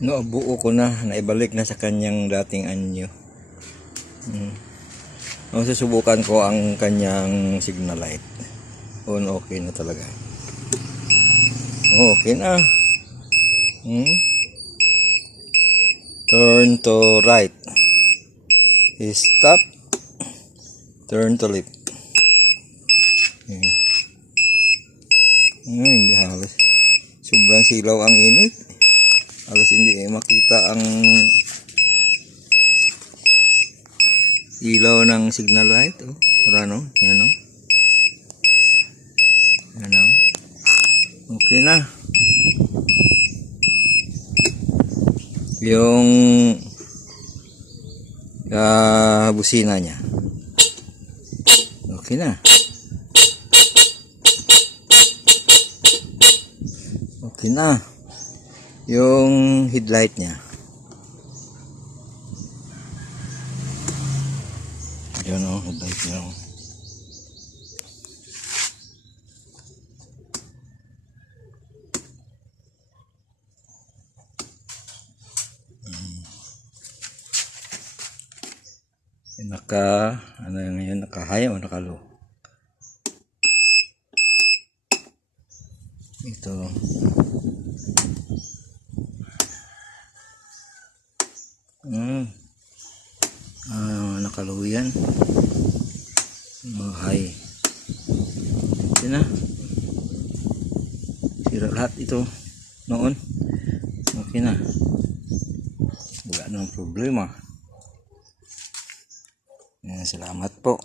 No, buo ko na, naibalik na sa kanyang dating anyo. Susubukan ko ang kanyang signal light. Okay na talaga. Okay na. Turn to right. Stop. Turn to left. Hindi halos. Sobrang silaw ang init. Halos hindi makita ang ilaw ng signal light. Wala no? Yan no? Yan no? Okay na. Yung busina niya. Okay na. Okay na. Yung headlight niya. Yan o, headlight niya. Ano ngayon, naka-high o naka-low? Ito. Naka-low yan. High. Ito na. Sira lahat ito noon. Okay na. Wala nang problema. Salamat po.